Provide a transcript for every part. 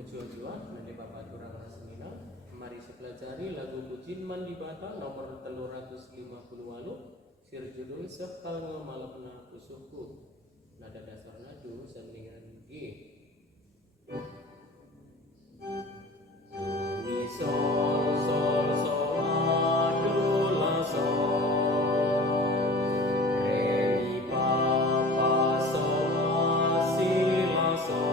Menjual-jual nanti Bapak Turang Rasenina. Mari sepelajari lagu Pujian Mandi Bata nomor 358 sir judul Sekal Ngamalapna Pusuhku. Nada dasar nadu samlingan G. Do mi sol sol sol la do la sol. Re mi pa pa sol la si la sol.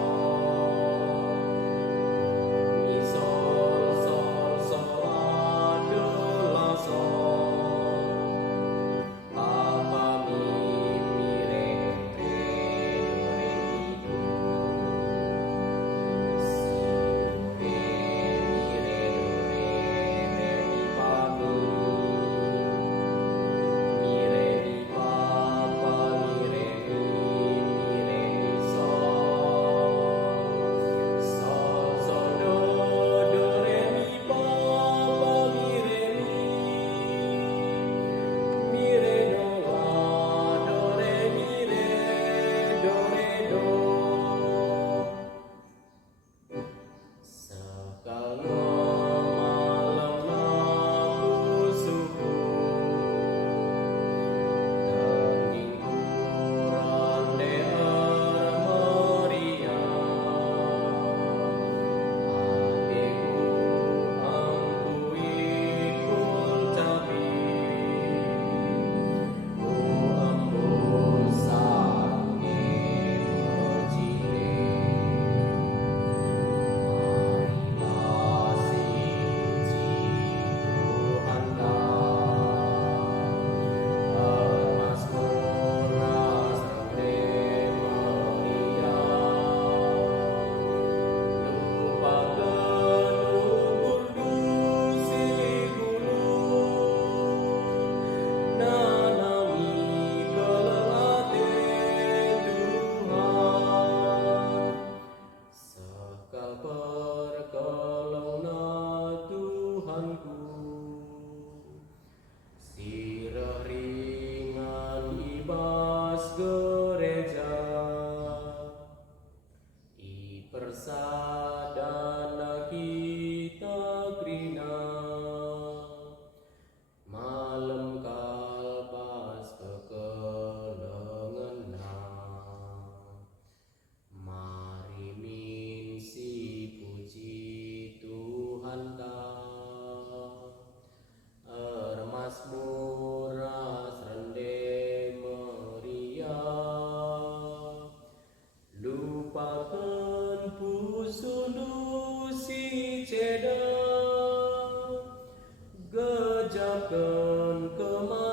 Persadana kita krina malam kalpas kekelengena. Mari mingsi puji Tuhan ta ermasmur rende meriah lupakan pusunu si ceda gejapkan kemana